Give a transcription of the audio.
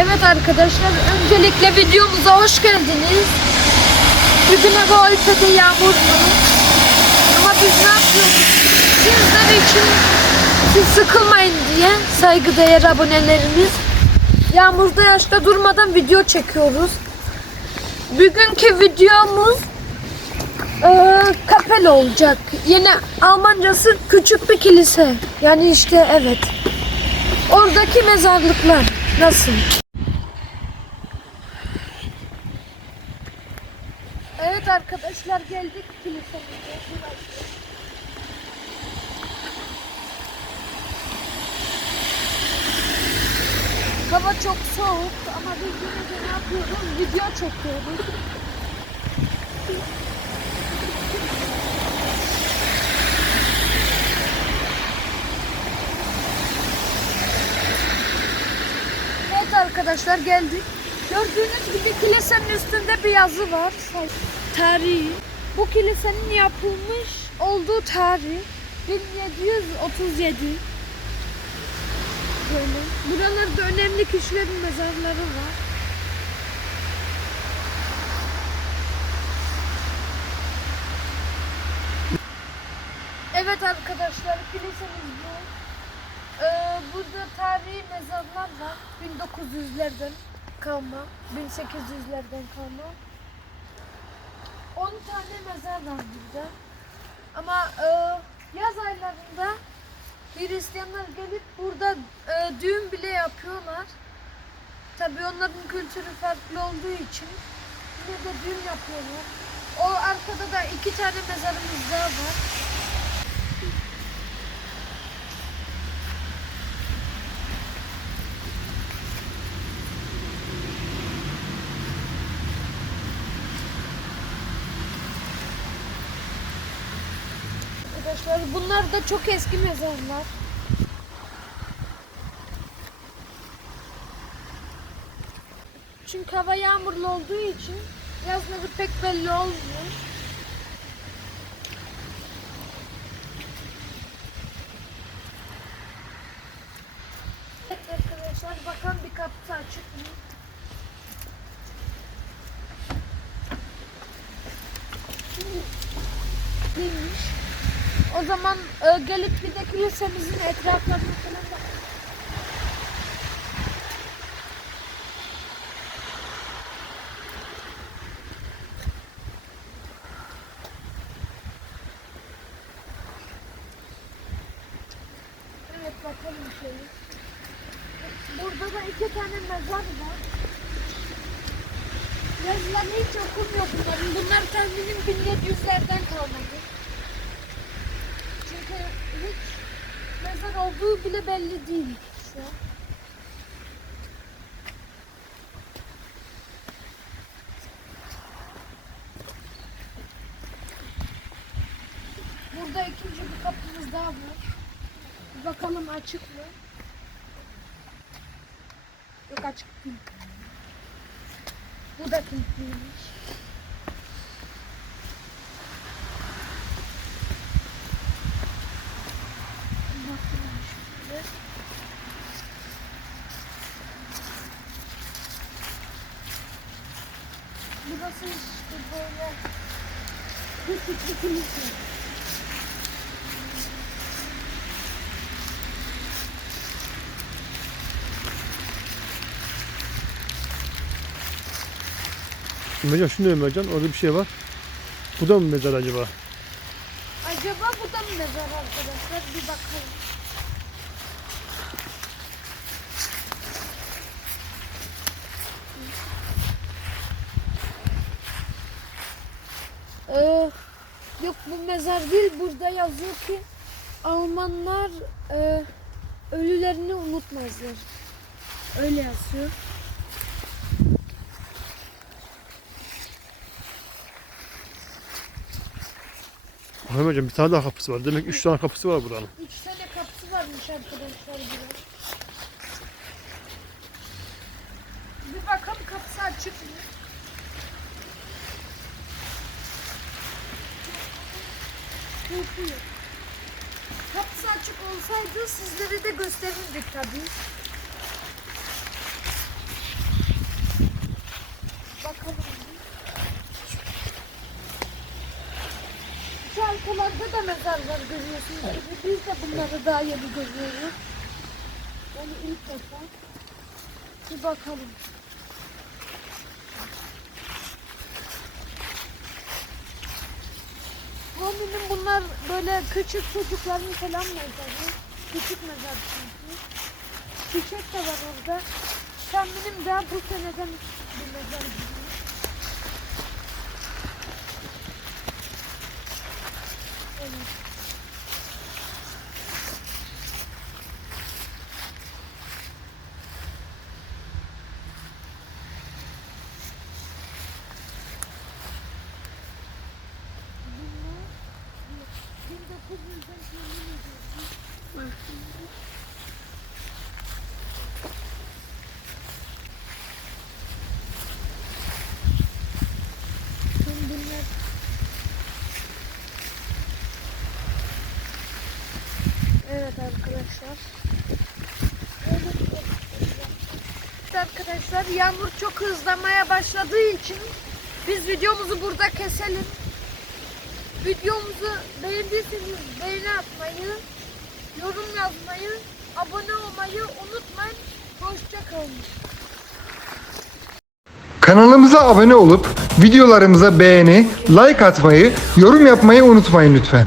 Evet arkadaşlar öncelikle videomuza hoş geldiniz. Bugün hava Alpa'da yağmurlu. Ama biz ne yapıyoruz? Sizler için siz sıkılmayın diye saygıdeğer abonelerimiz. Yağmurda yaşta durmadan video çekiyoruz. Bugünkü videomuz e, kapel olacak. Yine Almancası küçük bir kilise. Yani işte evet. Oradaki mezarlıklar nasıl? Arkadaşlar geldik kilisemize. Burası. Hava çok soğuk ama biz yine de ne yapıyoruz? Video çekiyoruz. Evet arkadaşlar geldik. Gördüğünüz gibi kilisenin üstünde bir yazı var. Tarihi. Bu kilisenin yapılmış olduğu tarih 1737. Böyle. Buralarda önemli kişilerin mezarları var. Evet arkadaşlar kilisemiz bu. Ee, burada tarihi mezarlar var. 1900'lerden kalma, 1800'lerden kalma. 10 tane mezar var burada. Ama e, yaz aylarında Hristiyanlar gelip burada e, düğün bile yapıyorlar. Tabii onların kültürü farklı olduğu için yine de düğün yapıyorlar. O arkada da iki tane mezarımız daha var. Arkadaşlar bunlar da çok eski mezarlar. Çünkü hava yağmurlu olduğu için yazları pek belli olmuyor. Evet arkadaşlar bakalım bir kapısı açık mı? Değilmiş. O zaman e, gelip bir de kilisemizin etraflarına falan bak. Evet bakalım şöyle. Burada da iki tane mezar var. Yazılarını hiç okumuyor bunların. Bunlar tahminim 1700'lerden kalmadı. Çünkü hiç mezar olduğu bile belli değil. Burada ikinci bir kapımız daha var. Bir bakalım açık mı? Yok açık değil. Bu da kilitliymiş. Bakalım şöyle. Burası işte böyle küçük bir kilise. Mercan şunu Mercan orada bir şey var. Bu da mı mezar acaba? Acaba bu da mı mezar arkadaşlar? Bir bakalım. Ee, yok bu mezar değil. Burada yazıyor ki Almanlar e, ölülerini unutmazlar. Öyle yazıyor. Hayır Mercan bir tane daha kapısı var. Demek üç tane kapısı var buranın. Üç tane kapısı varmış arkadaşlar burada. Bir bakalım kapısı açık mı? kokuyor. Kapısı açık olsaydı sizlere de gösterirdik tabii. Bakalım. Şu arkalarda da mezarlar görüyorsunuz. Biz de bunları daha yeni görüyoruz. Onu ilk defa. Bir bakalım. Hominin bunlar böyle küçük çocukların falan mezarı. Küçük mezar çünkü. Çiçek de var orada. Tahminim daha bu seneden bir mezar gibi. Evet. Evet arkadaşlar. Evet arkadaşlar yağmur çok hızlamaya başladığı için biz videomuzu burada keselim. Videomuzu beğendiyseniz beğeni atmayı, yorum yazmayı, abone olmayı unutmayın. Hoşçakalın. Kanalımıza abone olup videolarımıza beğeni, like atmayı, yorum yapmayı unutmayın lütfen.